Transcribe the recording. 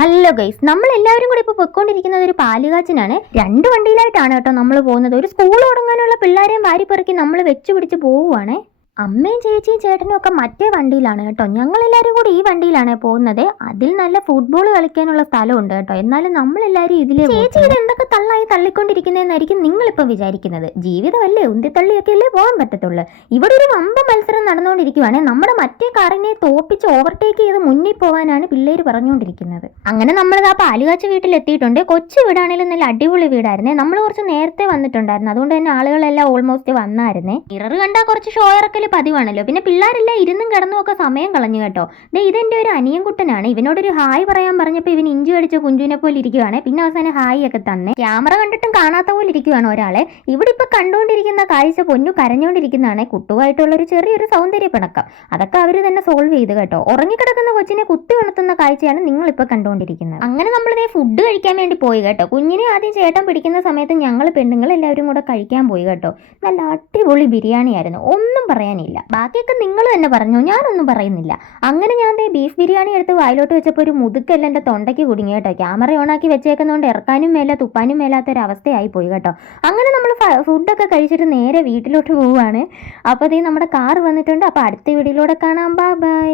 Hello guys, നമ്മൾ എല്ലാവരും കൂടി ഇപ്പോൾ പൊയ്ക്കൊണ്ടിരിക്കുന്നത് ഒരു പാലുകാച്ചിനാണ്. രണ്ട് വണ്ടിയിലായിട്ടാണ് കേട്ടോ നമ്മൾ പോകുന്നത്. ഒരു സ്കൂൾ തുടങ്ങാനുള്ള പിള്ളേരെയും വാരിപ്പെറുക്കി നമ്മൾ വെച്ച് പിടിച്ച് പോവുകയാണ്. അമ്മയും ചേച്ചിയും ചേട്ടനും ഒക്കെ മറ്റേ വണ്ടിയിലാണ് കേട്ടോ. ഞങ്ങളെല്ലാവരും കൂടി ഈ വണ്ടിയിലാണ് പോകുന്നത്. അതിൽ നല്ല ഫുട്ബോൾ കളിക്കാനുള്ള സ്ഥലമുണ്ട് കേട്ടോ. എന്നാലും നമ്മളെല്ലാവരും ഇതിലേ. ചേച്ചി ഇത് എന്തൊക്കെ തള്ളായി തള്ളിക്കൊണ്ടിരിക്കുന്നതെന്നായിരിക്കും നിങ്ങളിപ്പോൾ വിചാരിക്കുന്നത്. ജീവിതമല്ലേ, ഉന്തിത്തള്ളിയൊക്കെ അല്ലേ പോകാൻ പറ്റത്തുള്ളൂ. ഇവിടെ ഒരു വമ്പ മത്സരം നടന്നുകൊണ്ടിരിക്കുവാണ്. നമ്മുടെ മറ്റേ കാറിനെ തോപ്പിച്ച് ഓവർടേക്ക് ചെയ്ത് മുന്നിൽ പോകാനാണ് പിള്ളേർ പറഞ്ഞുകൊണ്ടിരിക്കുന്നത്. അങ്ങനെ നമ്മൾ ആ പാലുകാച്ച വീട്ടിലെത്തിയിട്ടുണ്ട്. കൊച്ചു വീടാണെങ്കിലും നല്ല അടിപൊളി വീടായിരുന്നേ. നമ്മൾ കുറച്ച് നേരത്തെ വന്നിട്ടുണ്ടായിരുന്നു, അതുകൊണ്ട് തന്നെ ആളുകളെല്ലാം ഓൾമോസ്റ്റ് വന്നായിരുന്നേ. മിറർ കണ്ടാൽ കുറച്ച് ഷോയറൊക്കെ പതിവാണല്ലോ. പിന്നെ പിള്ളേരെല്ലാം ഇരുന്നും കിടന്നും ഒക്കെ സമയം കളഞ്ഞു കേട്ടോ. ഇതെന്റെ ഒരു അനിയൻകുട്ടനാണ്. ഇവനോടൊരു ഹായ് പറയാൻ പറഞ്ഞപ്പോൾ ഇവൻ ഇഞ്ചി അടിച്ച കുഞ്ചുവിനെ പോലെ ഇരിക്കുവാണ്. പിന്നെ അവസാനം ഹായ് ഒക്കെ തന്നെ. ക്യാമറ കണ്ടിട്ടും കാണാത്ത പോലെ ഇരിക്കുവാണ് ഒരാളെ. ഇവിടെ ഇപ്പൊ കണ്ടുകൊണ്ടിരിക്കുന്ന കാഴ്ച പൊന്നു കരഞ്ഞുകൊണ്ടിരിക്കുന്നതാണ്. കുട്ടുവായിട്ടുള്ള ഒരു ചെറിയൊരു സൗന്ദര്യ പിണക്കം. അതൊക്കെ അവർ തന്നെ സോൾവ് ചെയ്ത് കേട്ടോ. ഉറങ്ങിക്കിടക്കുന്ന കൊച്ചിനെ കുത്തി ഉണർത്തുന്ന കാഴ്ചയാണ് നിങ്ങളിപ്പോ കണ്ടുകൊണ്ടിരിക്കുന്നത്. അങ്ങനെ നമ്മളിതേ ഫുഡ് കഴിക്കാൻ വേണ്ടി പോയി കേട്ടോ. കുഞ്ഞിനെ ആദ്യം ചേട്ടൻ പിടിക്കുന്ന സമയത്ത് ഞങ്ങൾ പെണ്ണുങ്ങൾ എല്ലാവരും കൂടെ കഴിക്കാൻ പോയി കേട്ടോ. നല്ല അടിപൊളി ബിരിയാണി ആയിരുന്നു, ഒന്നും പറയാൻ. ബാക്കിയൊക്കെ നിങ്ങൾ തന്നെ പറഞ്ഞു, ഞാനൊന്നും പറയുന്നില്ല. അങ്ങനെ ഞാൻ ബീഫ് ബിരിയാണി എടുത്ത് വായിലോട്ട് വെച്ചപ്പോൾ ഒരു മുതുക്കെല്ലാം എൻ്റെ തൊണ്ടയ്ക്ക് കുടുങ്ങി കേട്ടോ. ക്യാമറ ഓണാക്കി വെച്ചേക്കുന്നതുകൊണ്ട് ഇറക്കാനും മേല തുപ്പാനും മേലാത്തൊരവസ്ഥയായി പോയി കേട്ടോ. അങ്ങനെ നമ്മൾ ഫുഡൊക്കെ കഴിച്ചിട്ട് നേരെ വീട്ടിലോട്ട് പോവുകയാണ്. അപ്പോൾ നമ്മുടെ കാർ വന്നിട്ടുണ്ട്. അപ്പോൾ അടുത്ത വീഡിയോയിലൂടെ കാണാം. Bye bye.